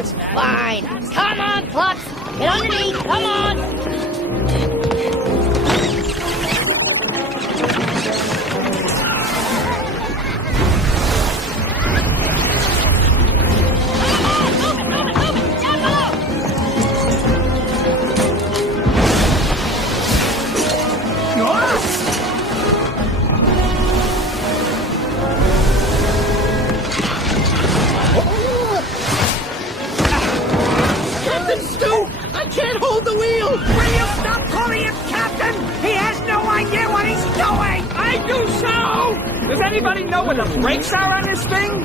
Oh, fine. Come on, Clucks. Get underneath. Come on. I can't hold the wheel! Will you stop calling him Captain? He has no idea what he's doing! I do so! Does anybody know where the brakes are on this thing?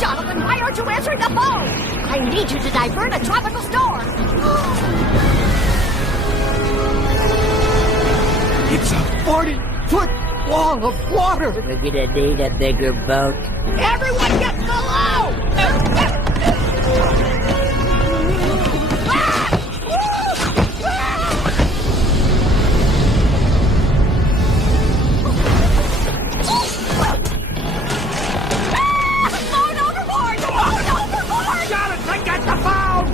Jonathan, why aren't you answering the phone? I need you to divert a tropical storm. It's a 40-foot wall of water! We're gonna need a bigger boat. Everyone get below! Jonathan, get the phone!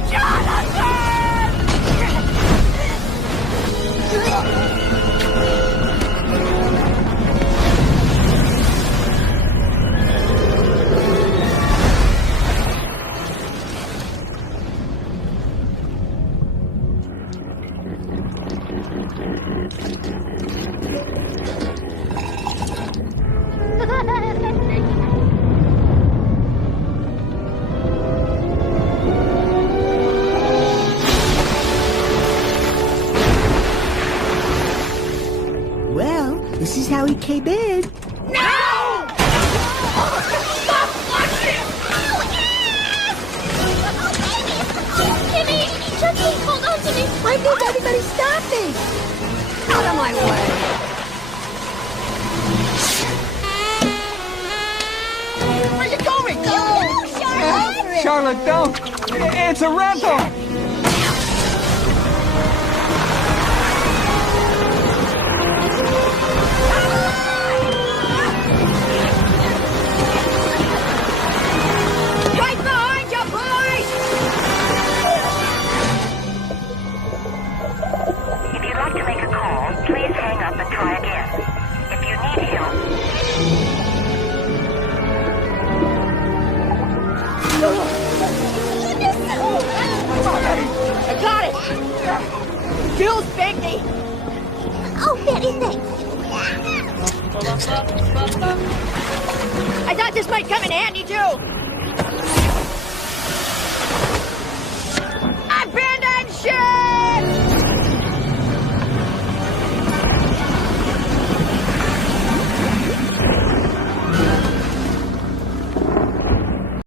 Well, this is how he came in. No! Stop watching! Timmy! Chucky, hold on to me! Why did everybody stop me? Out of my way! Where you going? Go, Charlotte! Charlotte, don't! It's a rental! Right behind you, boys! If you'd like to make a call, please hang up and try again. If you need help... I got it! Jules begged me! Oh, Betty, thanks. I thought this might come in handy, too!